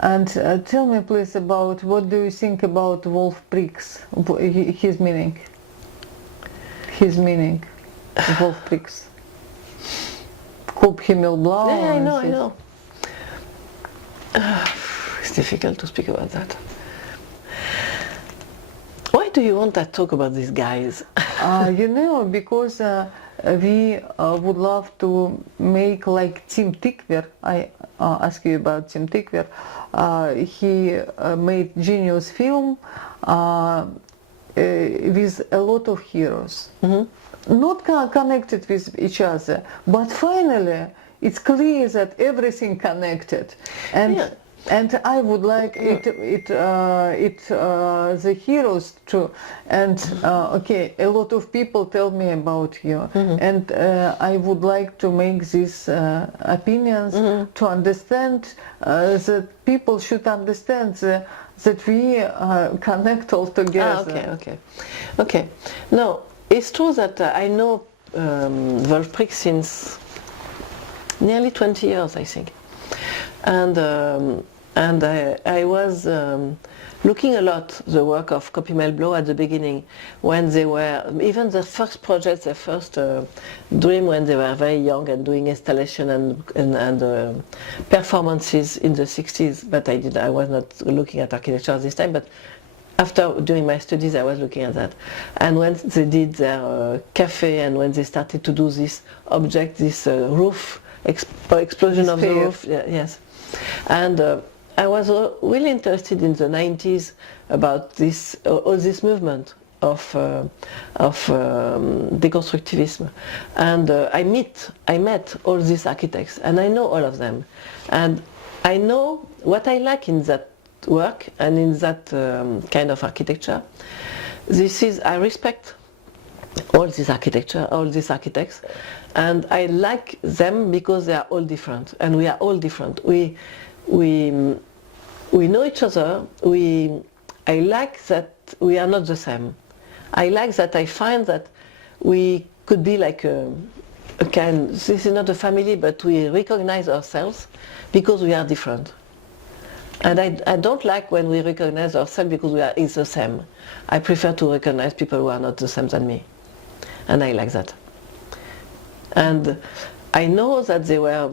And tell me please about what do you think about Wольfa Priksa, his meaning, Wольfa Priksa. Kooop Himmelblau. Yeah, I know. It's difficult to speak about that. Why do you want to talk about these guys? Because we would love to make like Timo Tykwer. I ask you about Timo Tykwer. He made genius film with a lot of heroes. Not connected with each other, but finally it's clear that everything connected. And I would like the heroes to, and okay, a lot of people tell me about you, and I would like to make these opinions to understand that people should understand that we connect all together. Okay. No, it's true that I know Wольfa Priksa since nearly 20 years, I think. And I was looking a lot the work of Koop Himmelblau at the beginning, when they were, even the first project, the first dream when they were very young and doing installation and performances in the 60s, but I was not looking at architecture at this time, but after doing my studies I was looking at that. And when they did their cafe and when they started to do this object, this roof, explosion of the roof, yes. And I was really interested in the 90s about this, all this movement of deconstructivism, and I met all these architects, and I know all of them, and I know what I like in that work and in that kind of architecture. I respect all this architecture, all these architects, and I like them because they are all different, and we are all different. We know each other. I like that we are not the same. I like that I find that we could be like a kind, this is not a family, but we recognize ourselves because we are different. And I don't like when we recognize ourselves because we are the same. I prefer to recognize people who are not the same than me. And I like that. And I know that they were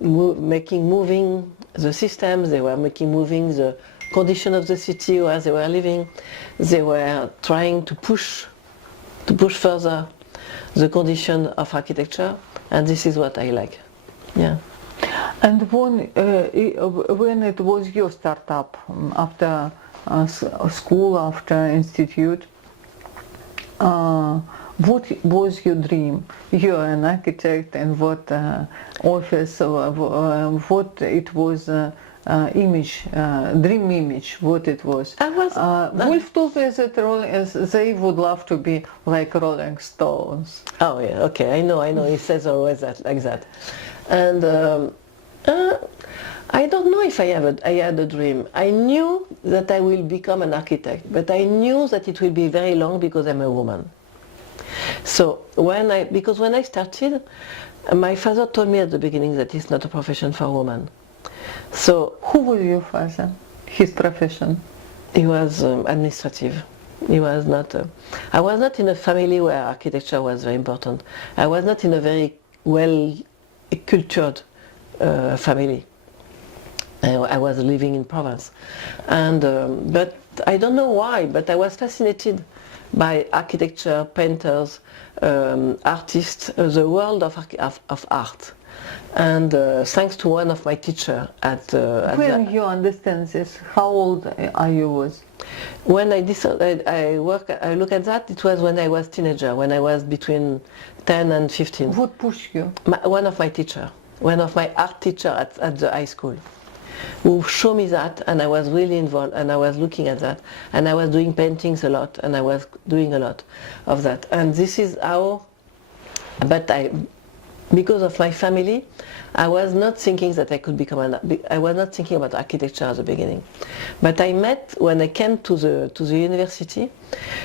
moving the systems, they were moving the condition of the city where they were living. They were trying to push further the condition of architecture, and this is what I like. Yeah. And when it was your startup, after school, after institute, what was your dream? You're an architect, and what office, what it was, image, dream image, what it was? Wolf told me that they would love to be like Rolling Stones. Oh yeah, okay, I know. He says always that, like that. And I don't know if I had a dream. I knew that I will become an architect, but I knew that it will be very long because I'm a woman. So when I started, my father told me at the beginning that it's not a profession for a woman. So who was your father? His profession? He was administrative. He was not. I was not in a family where architecture was very important. I was not in a very well cultured family. I was living in Provence, and but I don't know why. But I was fascinated by architecture, painters, artists, the world of art. And thanks to one of my teachers when you understand this, how old are you? When I decided I look at that, it was when I was teenager, when I was between 10 and 15. What pushed you? One of my art teacher at the high school, who showed me that, and I was really involved, and I was looking at that, and I was doing paintings a lot, and I was doing a lot of that. And this is how, because of my family, I was not thinking that I could I was not thinking about architecture at the beginning. But when I came to the university,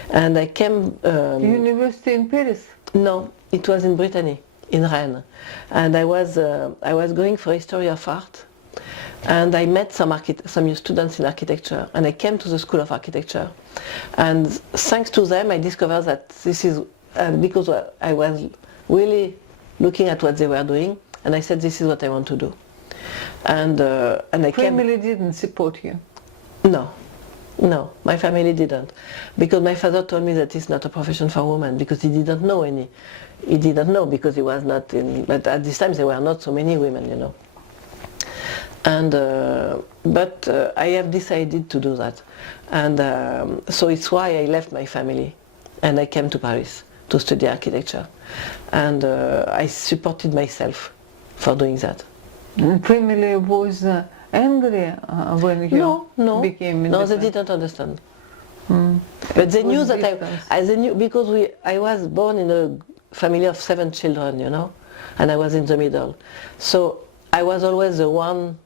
and I came... University in Paris? No, it was in Brittany, in Rennes. And I was going for history of art, And I met some students in architecture, and I came to the School of Architecture. And thanks to them, I discovered that this is, because I was really looking at what they were doing, and I said, this is what I want to do. And I Family didn't support you? No, my family didn't. Because my father told me that it's not a profession for women, because he didn't know any. He didn't know because he was not in, but at this time there were not so many women, you know. And but I have decided to do that, and so it's why I left my family, and I came to Paris to study architecture, and I supported myself for doing that. Family was angry when you became independent? No, they didn't understand. But they knew that they knew because I was born in a family of 7 children, you know, and I was in the middle, so I was always the one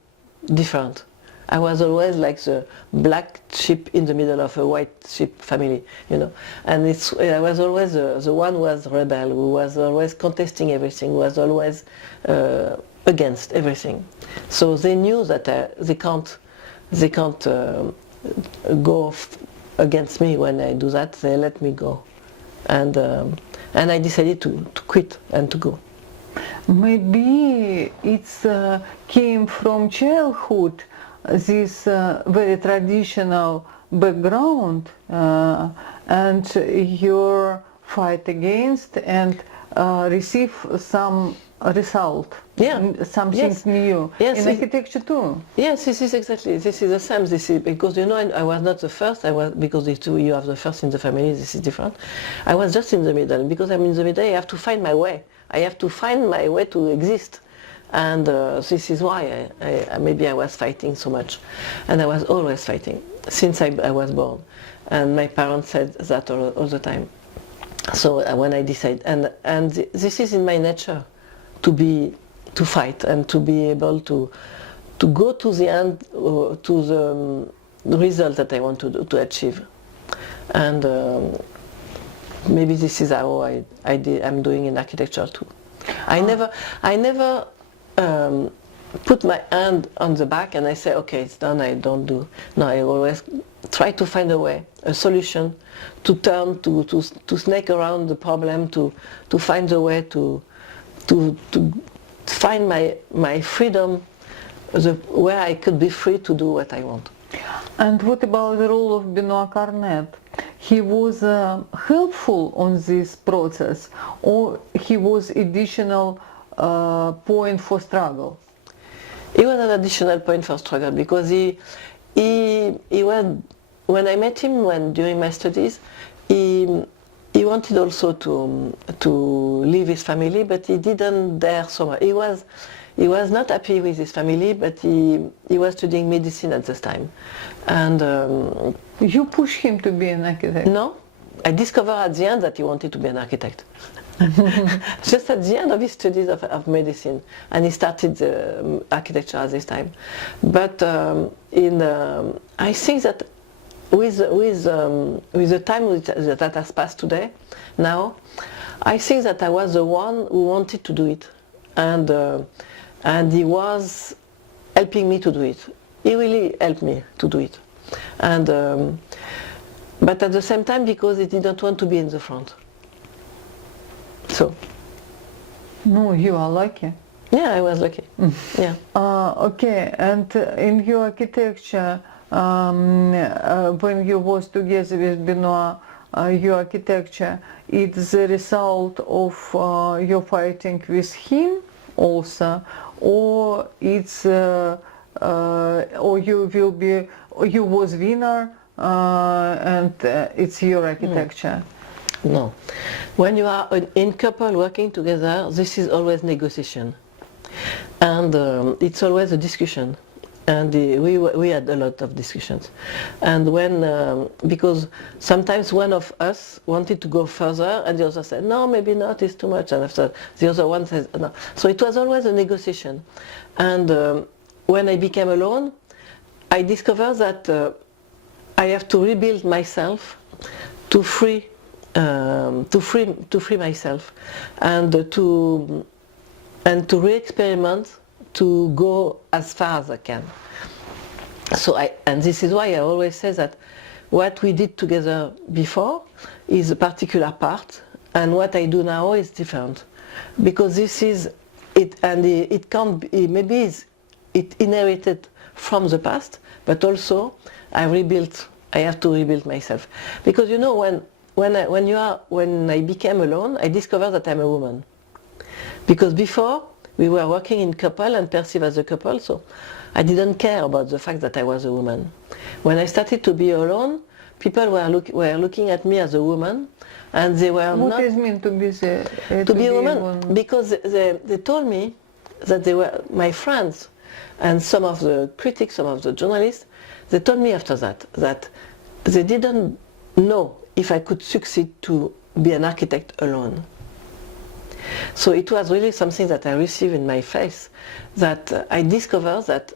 different. I was always like the black sheep in the middle of a white sheep family, you know. And I was always the one who was rebel, who was always contesting everything, who was always against everything. So they knew that they can't go against me when I do that. They let me go, and I decided to quit and to go. Maybe it came from childhood, this very traditional background, and your fight against and receive some result, something new. Yes, in architecture too. Yes, this is exactly. This is the same. This is because you know I was not the first. I was because you have the first in the family. This is different. I was just in the middle. Because I'm in the middle, I have to find my way. I have to find my way to exist, and this is why maybe I was fighting so much, and I was always fighting since I was born, and my parents said that all the time. So when I decide, and this is in my nature, to fight and to be able to go to the end, to the result that I want to achieve, and. Maybe this is how I'm doing in architecture too. I never put my hand on the back and I say, okay, it's done, I don't do. No, I always try to find a way, a solution, to turn, to snake around the problem, to find a way to find my freedom, where I could be free to do what I want. And what about the role of Benoit Carnet? He was helpful on this process, or he was additional point for struggle? He was an additional point for struggle because he was, when I met him during my studies, he wanted also to leave his family, but he didn't dare so much. He was not happy with his family, but he was studying medicine at this time. And you pushed him to be an architect? No, I discovered at the end that he wanted to be an architect. Just at the end of his studies of medicine, and he started architecture at this time. But I think that with the time that has passed today, now, I think that I was the one who wanted to do it, and he was helping me to do it. He really helped me to do it, and but at the same time because he didn't want to be in the front. So. No, you are lucky. Yeah, I was lucky. Yeah. Okay, and in your architecture, when you was together with Benoit, your architecture, it's the result of your fighting with him also, or it's or you was winner and it's your architecture. No. When you are in couple working together, this is always negotiation, and it's always a discussion. And we had a lot of discussions, and when because sometimes one of us wanted to go further, and the other said no, maybe not, it's too much, and after the other one says no. So it was always a negotiation, and when I became alone, I discovered that I have to rebuild myself, to free myself, and to re-experiment, to go as far as I can. And this is why I always say that what we did together before is a particular part, and what I do now is different, because this is it, and it can't be, maybe it inherited from the past, but also I have to rebuild myself, because you know when I became alone, I discovered that I'm a woman, because before we were working in couple and perceived as a couple, so I didn't care about the fact that I was a woman. When I started to be alone, people were looking at me as a woman, and they were what not... What does it mean to be a woman? Because they told me that they were my friends, and some of the critics, some of the journalists, they told me after that they didn't know if I could succeed to be an architect alone. So it was really something that I received in my face, that I discovered that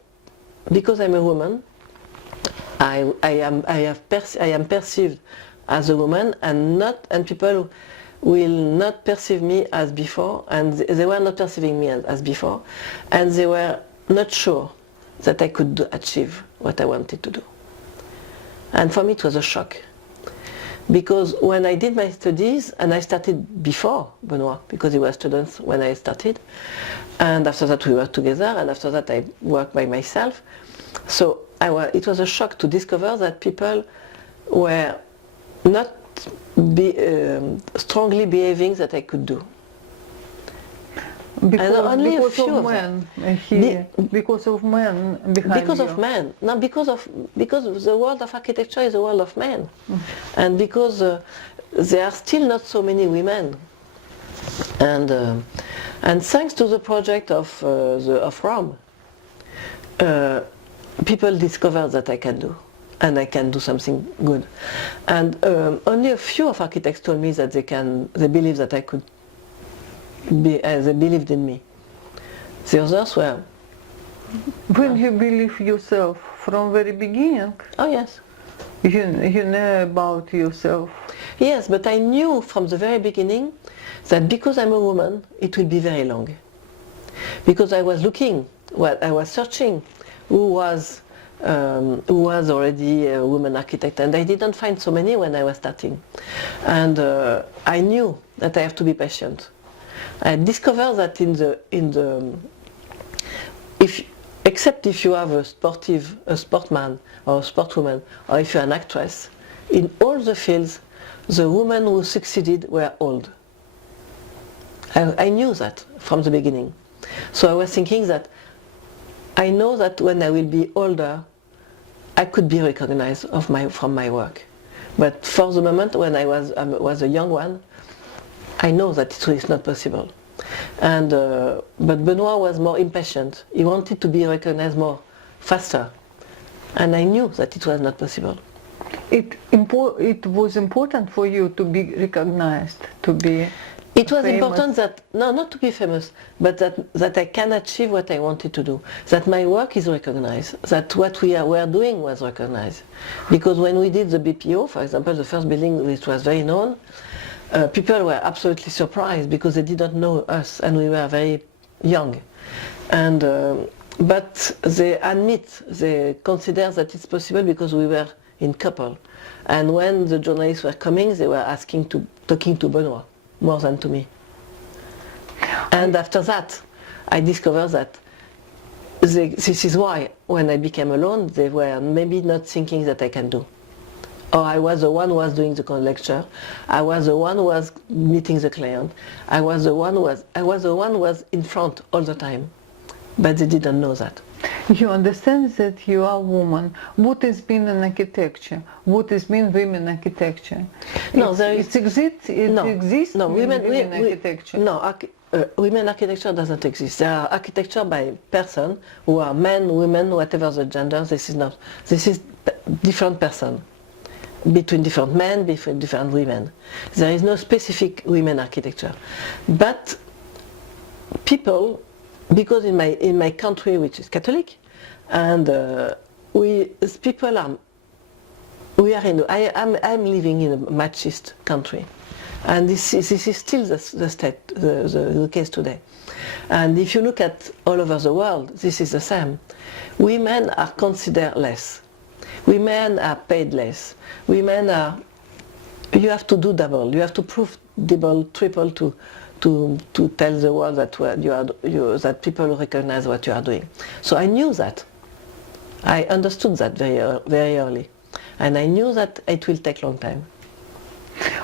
because I'm a woman, I am perceived as a woman, and people will not perceive me as before, and they were not perceiving me as before, and they were not sure that I could achieve what I wanted to do. And for me it was a shock, because when I did my studies, and I started before Benoit, because he was students when I started, and after that we worked together, and after that I worked by myself, so it was a shock to discover that people were not strongly behaving that I could do. Because of men because of men behind because you. of men. No, because the world of architecture is a world of men, and because there are still not so many women, and thanks to the project of Rome, people discovered that I can do, and I can do something good, and only a few of architects told me that they believe that I could. They believed in me. The others were... When you believe yourself from very beginning? Oh yes. You know about yourself? Yes, but I knew from the very beginning that because I'm a woman, it will be very long. Because I was looking, I was searching who was already a woman architect, and I didn't find so many when I was starting. And I knew that I have to be patient. I discovered that except if you have a sportman or a sportwoman, or if you're an actress, in all the fields, the women who succeeded were old. I knew that from the beginning. So I was thinking that I know that when I will be older, I could be recognized from my work. But for the moment, when I was a young one, I know that it is not possible. And but Benoit was more impatient. He wanted to be recognized more faster, and I knew that it was not possible. It was important for you to be recognized, to be. It was famous. Important that not to be famous, but that I can achieve what I wanted to do. That my work is recognized. That what we were doing was recognized. Because when we did the BPO, for example, the first building which was very known. People were absolutely surprised because they didn't know us, and we were very young. And but they consider that it's possible because we were in couple. And when the journalists were coming, they were talking to Benoit more than to me. And after that, I discovered that this is why when I became alone, they were maybe not thinking that I can do. Or I was the one who was doing the lecture. I was the one who was meeting the client. I was the one who was in front all the time. But they didn't know that. You understand that you are a woman. What has been in architecture? What has been women architecture? No, it exists. No, women architecture. No, women architecture doesn't exist. There are architecture by person who are men, women, whatever the gender. This is different person. Between different men, between different women. There is no specific women architecture. But people, because in my country, which is Catholic, and I'm living in a machist country, And this is still the case today. And if you look at all over the world, this is the same. Women are considered less. Women are paid less. Women are, you have to do double. You have to prove double, triple to tell the world that that people recognize what you are doing. So I knew that. I understood that very early. And I knew that it will take a long time.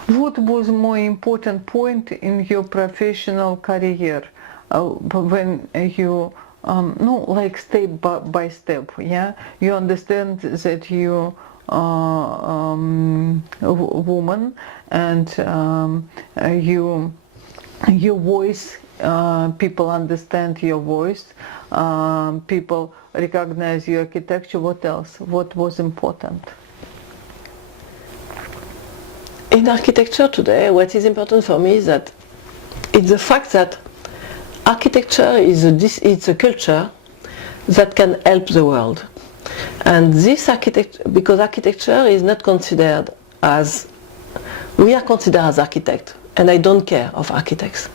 What was the more important point in your professional career when you, like step by step, yeah? You understand that you are a woman and your voice, people understand your voice, people recognize your architecture. What else? What was important? In architecture today, what is important for me is that it's the fact that architecture it's a culture that can help the world. And this because architecture is not considered as, we are considered as architects, and I don't care of architects.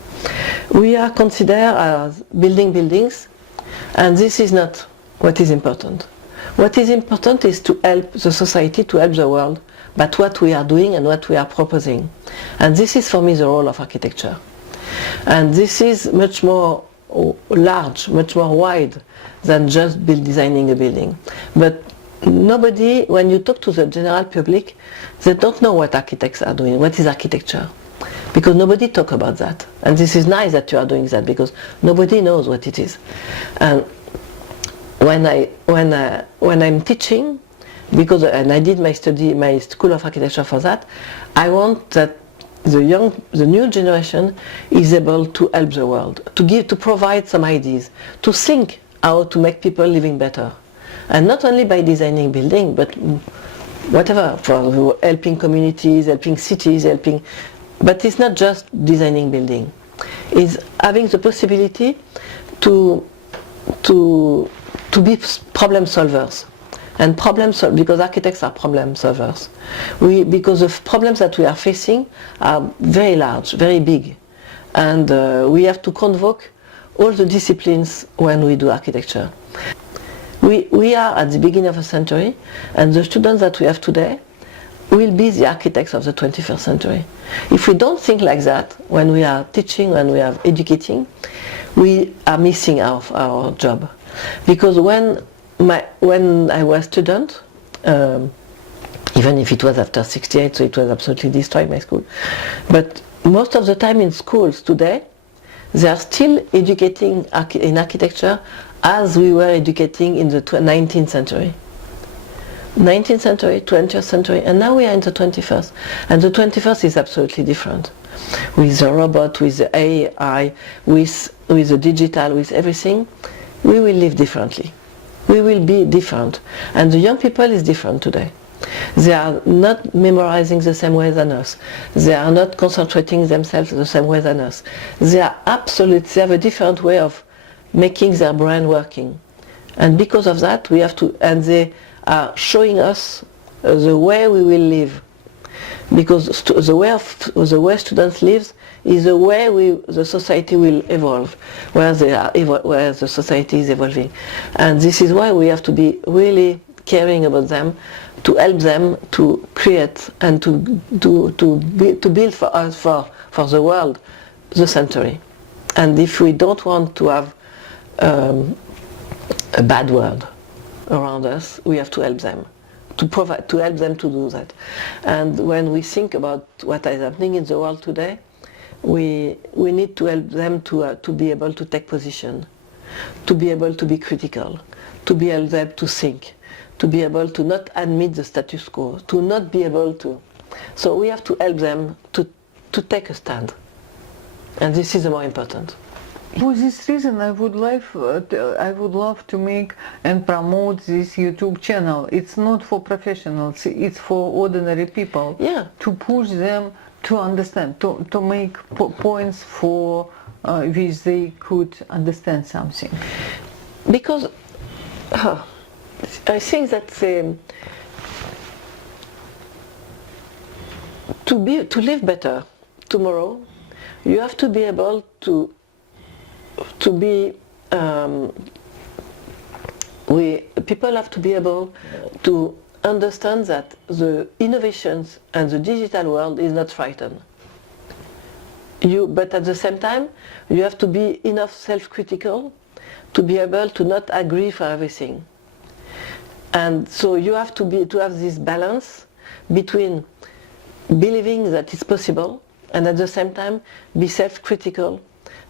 We are considered as building buildings, and this is not what is important. What is important is to help the society, to help the world, but what we are doing and what we are proposing. And this is for me the role of architecture. And this is much more large, much more wide than just designing a building. But nobody, when you talk to the general public, they don't know what architects are doing, what is architecture. Because nobody talks about that. And this is nice that you are doing that, because nobody knows what it is. And when I'm teaching, and I did my school of architecture for that, I want that the new generation is able to help the world, to provide some ideas, to think how to make people living better, and not only by designing building, but whatever, for helping communities, helping cities, but it's not just designing building. It's having the possibility to be problem solvers. And because architects are problem solvers. Because the problems that we are facing are very large, very big. And we have to convoke all the disciplines when we do architecture. We are at the beginning of a century, and the students that we have today will be the architects of the 21st century. If we don't think like that, when we are teaching, when we are educating, we are missing our job. Because when I was a student, even if it was after 68, so it was absolutely destroyed, my school. But most of the time in schools today, they are still educating in architecture as we were educating in the 19th century. 19th century, 20th century, and now we are in the 21st. And the 21st is absolutely different. With the robot, with the AI, with the digital, with everything, we will live differently. We will be different. And the young people is different today. They are not memorizing the same way than us. They are not concentrating themselves the same way than us. They have a different way of making their brain working. And because of that, we have to, and they are showing us the way we will live. Because the way students live is the way the society will evolve, where the society is evolving. And this is why we have to be really caring about them, to help them to create and to build for us, for the world, the century. And if we don't want to have a bad world around us, we have to help them. To help them to do that. And when we think about what is happening in the world today, we need to help them to be able to take position, to be able to be critical, to be able to think, to be able to not admit the status quo, to not be able to. So we have to help them to take a stand. And this is the more important. For this reason, I would love to make and promote this YouTube channel. It's not for professionals; it's for ordinary people. Yeah. To push them to understand, to make points for which they could understand something. Because I think that to live better, tomorrow, you have to be able to be people have to be able to understand that the innovations and the digital world is not frightened. But at the same time, you have to be enough self-critical to be able to not agree for everything. And so you have to have this balance between believing that it's possible and at the same time be self-critical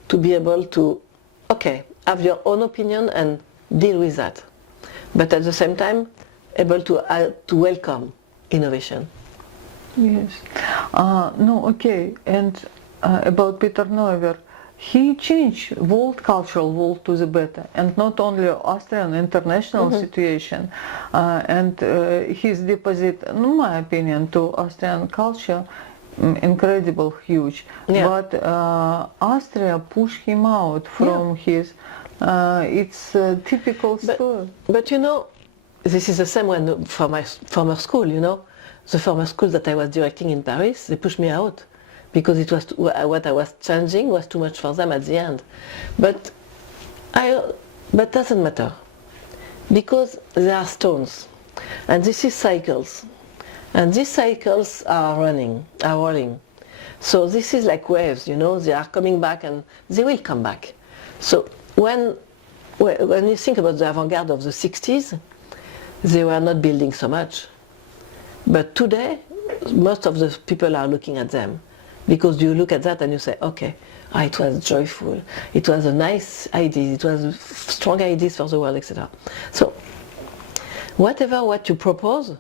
to be able to, okay, have your own opinion and deal with that. But at the same time, able to welcome innovation. Yes. No, okay. And about Peter Noevera, he changed cultural world to the better, and not only Austrian international situation. And his deposit, in my opinion, to Austrian culture, incredible, huge. Yeah. But Austria pushed him out from his. It's a typical story. But you know, this is the same when for my former school. You know, the former school that I was directing in Paris, they pushed me out because it was what I was changing was too much for them at the end. But doesn't matter, because there are stones, and this is cycles, and these cycles are rolling. So this is like waves, you know, they are coming back and they will come back. So when you think about the avant-garde of the 60s, they were not building so much. But today, most of the people are looking at them. Because you look at that and you say, okay, it was joyful, it was a nice idea, it was strong ideas for the world, etc. So, what you propose,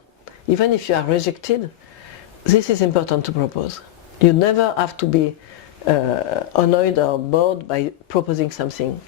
even if you are rejected, this is important to propose. You never have to be annoyed or bored by proposing something.